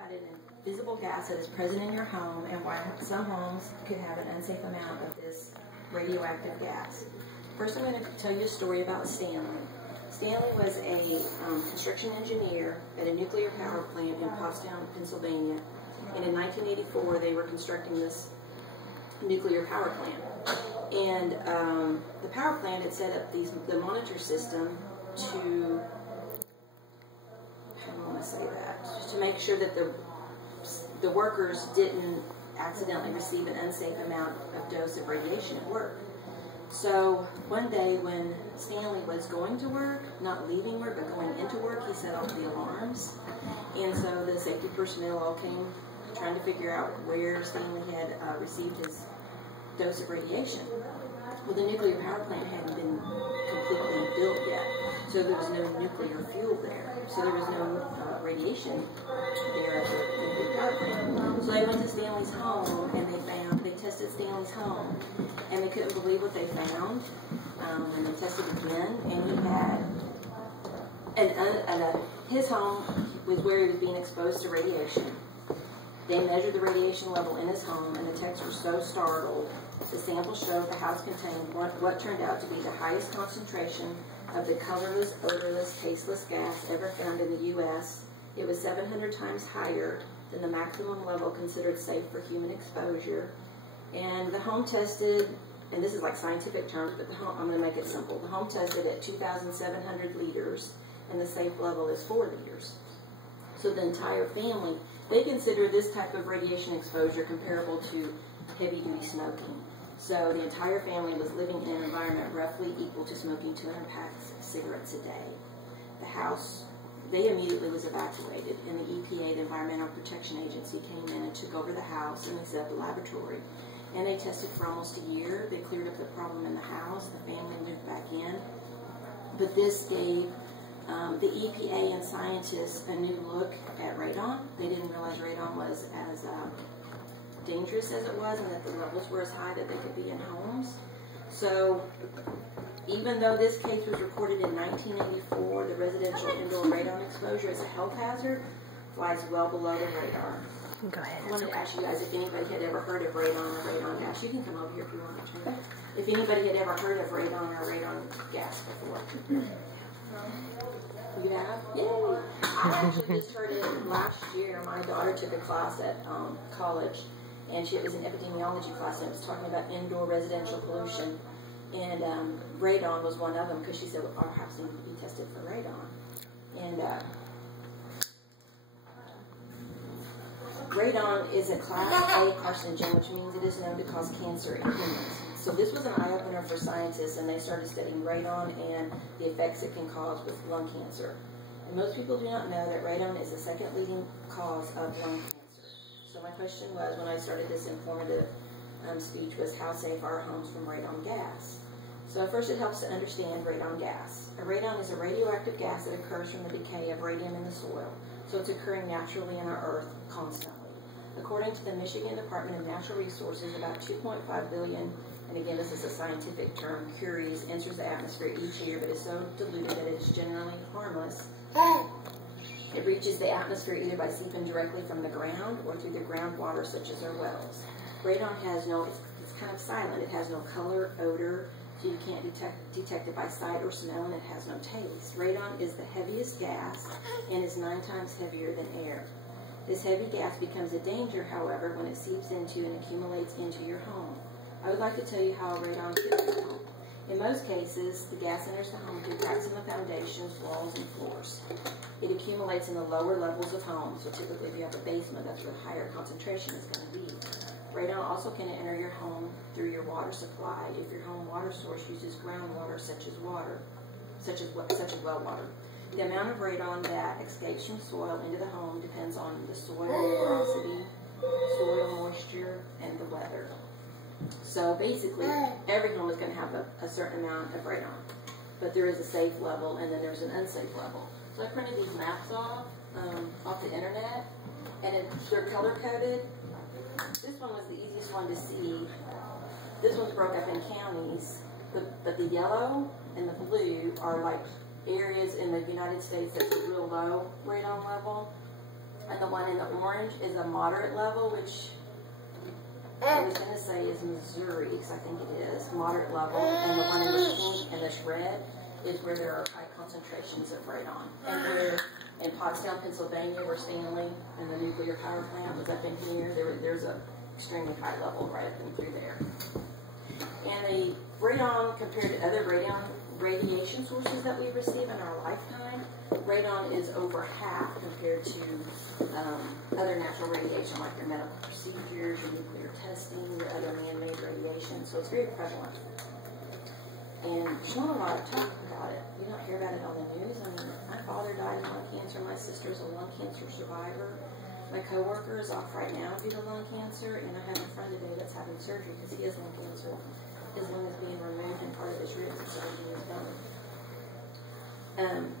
about an invisible gas that is present in your home and why some homes could have an unsafe amount of this radioactive gas. First, I'm going to tell you a story about Stanley. Stanley was a construction engineer at a nuclear power plant in Pottstown, Pennsylvania. And in 1984, they were constructing this nuclear power plant. And the power plant had set up the monitor system to, how do I want to say that, just to make sure that the workers didn't accidentally receive an unsafe amount of dose of radiation at work. So one day when Stanley was going to work, not leaving work, but going into work, he set off the alarms. And so the safety personnel all came trying to figure out where Stanley had received his dose of radiation. Well, the nuclear power plant hadn't been completely built yet, so there was no nuclear fuel there. So there was no radiation there at the nuclear power plant. So they went to Stanley's home and they tested Stanley's home, and they couldn't believe what they found. And they tested again, and he had, his home was where he was being exposed to radiation. They measured the radiation level in his home, and the techs were so startled. The sample showed the house contained what turned out to be the highest concentration of the colorless, odorless, tasteless gas ever found in the U.S. It was 700 times higher than the maximum level considered safe for human exposure. And the home tested, and this is like scientific terms, but I'm going to make it simple. The home tested at 2,700 liters, and the safe level is 4 liters. So the entire family, they consider this type of radiation exposure comparable to heavy-duty smoking. So the entire family was living in an environment roughly equal to smoking 200 packs of cigarettes a day. The house, they immediately was evacuated, and the EPA, the Environmental Protection Agency, came in and took over the house, and they set up a laboratory. And they tested for almost a year. They cleared up the problem in the house. The family moved back in. But this gave the EPA and scientists a new look at radon. They didn't realize radon was as dangerous as it was, and that the levels were as high that they could be in homes. So even though this case was recorded in 1984, the residential indoor radon exposure as a health hazard flies well below the radar. Go ahead. I wanted to ask you guys if anybody had ever heard of radon or radon gas. You can come over here if you want to. If anybody had ever heard of radon or radon gas before. You have? Yay! I actually just heard it last year. My daughter took a class at college, and it was an epidemiology class, and it was talking about indoor residential pollution. And radon was one of them, because she said, well, our house needs to be tested for radon. And radon is a class A carcinogen, which means it is known to cause cancer in humans. So this was an eye-opener for scientists, and they started studying radon and the effects it can cause with lung cancer. And most people do not know that radon is the second leading cause of lung cancer. So my question was, when I started this informative speech, was how safe are our homes from radon gas? So first, it helps to understand radon gas. A radon is a radioactive gas that occurs from the decay of radium in the soil. So it's occurring naturally in our earth constantly. According to the Michigan Department of Natural Resources, about 2.5 billion, and again this is a scientific term, curies enters the atmosphere each year, but is so diluted that it is generally harmless. It reaches the atmosphere either by seeping directly from the ground or through the groundwater, such as our wells. Radon has no, it's kind of silent. It has no color, odor, so you can't detect it by sight or smell, and it has no taste. Radon is the heaviest gas and is 9 times heavier than air. This heavy gas becomes a danger, however, when it seeps into and accumulates into your home. I would like to tell you how radon kills your home. In most cases, the gas enters the home through cracks in the foundations, walls, and floors. It accumulates in the lower levels of homes, so typically if you have a basement, that's where the higher concentration is going to be. Radon also can enter your home through your water supply if your home water source uses groundwater such as well water. The amount of radon that escapes from soil into the home depends on the soil porosity, soil moisture, and the weather. So basically, every home is going to have a certain amount of radon, but there is a safe level, and then there's an unsafe level. So I printed these maps off the internet, and they're color-coded. This one was the easiest one to see. This one's broke up in counties, but the yellow and the blue are like areas in the United States that's a real low radon level. And the one in the orange is a moderate level, which I was going to say is Missouri, because I think it is, moderate level. And the one in the pink and this red is where there are high concentrations of radon. And we're in Pottstown, Pennsylvania, where Stanley and the nuclear power plant was up in here. There's a extremely high level right up in through there. And the radon, compared to other radiation sources that we receive in our lifetime, radon is over half compared to other natural radiation, like your medical procedures, your nuclear testing, your other man-made radiation. So it's very prevalent. And there's not a lot of talk about it. You don't hear about it on the news. I mean, my father died of lung cancer. My sister's a lung cancer survivor. My coworker is off right now due to lung cancer, and I have a friend today that's having surgery because he has lung cancer. His lung is being removed and part of his ribs, so he is done.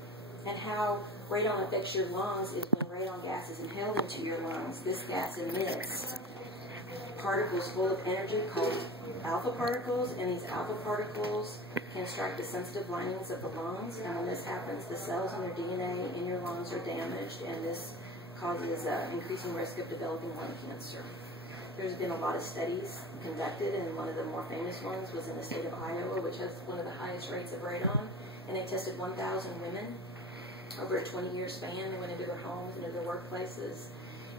And how radon affects your lungs is when radon gas is inhaled into your lungs. This gas emits particles full of energy called alpha particles, and these alpha particles can strike the sensitive linings of the lungs, and when this happens, the cells in your DNA in your lungs are damaged, and this causes increasing risk of developing lung cancer. There's been a lot of studies conducted, and one of the more famous ones was in the state of Iowa, which has one of the highest rates of radon, and they tested 1,000 women over a 20-year span. They went into their homes, into their workplaces,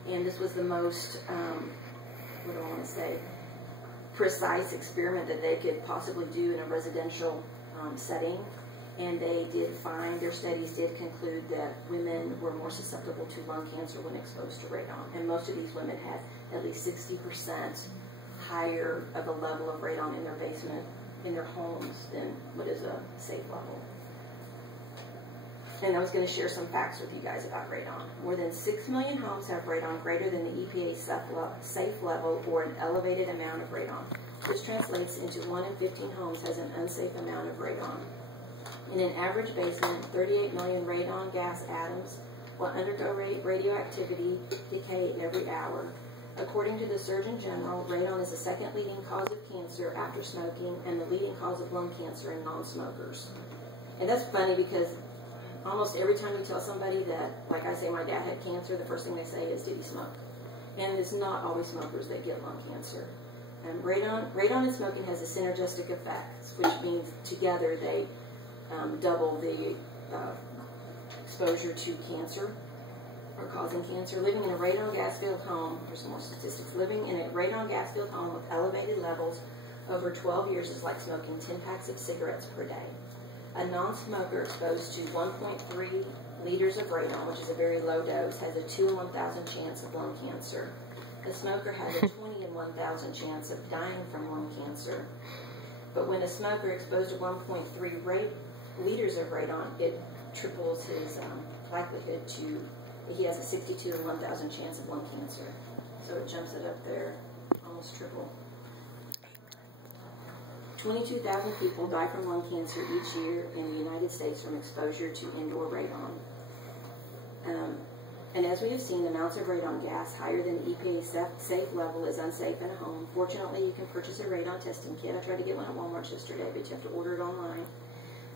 and this was the most, what do I want to say, precise experiment that they could possibly do in a residential setting. And they did find, their studies did conclude that women were more susceptible to lung cancer when exposed to radon. And most of these women had at least 60% higher of a level of radon in their basement, in their homes, than what is a safe level. And I was going to share some facts with you guys about radon. More than 6 million homes have radon greater than the EPA safe level or an elevated amount of radon. This translates into 1 in 15 homes has an unsafe amount of radon. In an average basement, 38 million radon gas atoms will undergo radioactivity decay every hour. According to the Surgeon General, radon is the second leading cause of cancer after smoking and the leading cause of lung cancer in non-smokers. And that's funny because almost every time you tell somebody that, like I say, my dad had cancer, the first thing they say is, did he smoke? And it's not always smokers that get lung cancer. Radon and smoking has a synergistic effect, which means together they double the exposure to cancer or causing cancer. Living in a radon gas-filled home, there's some more statistics, living in a radon gas-filled home with elevated levels over 12 years is like smoking 10 packs of cigarettes per day. A non-smoker exposed to 1.3 liters of radon, which is a very low dose, has a 2 in 1,000 chance of lung cancer. A smoker has a 20 in 1,000 chance of dying from lung cancer. But when a smoker exposed to 1.3 liters of radon, it triples his likelihood to, he has a 62 in 1,000 chance of lung cancer. So it jumps it up there, almost triple. 22,000 people die from lung cancer each year in the United States from exposure to indoor radon. And as we have seen, amounts of radon gas higher than the EPA safe level is unsafe in a home. Fortunately, you can purchase a radon testing kit. I tried to get one at Walmart yesterday, but you have to order it online.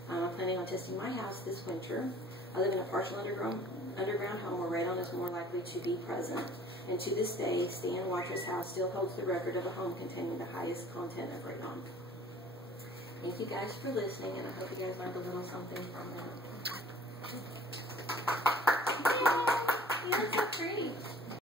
I'm planning on testing my house this winter. I live in a partial underground home where radon is more likely to be present. And to this day, Stan Watra's house still holds the record of a home containing the highest content of radon. Thank you guys for listening, and I hope you guys learned a little something from it. You look so pretty.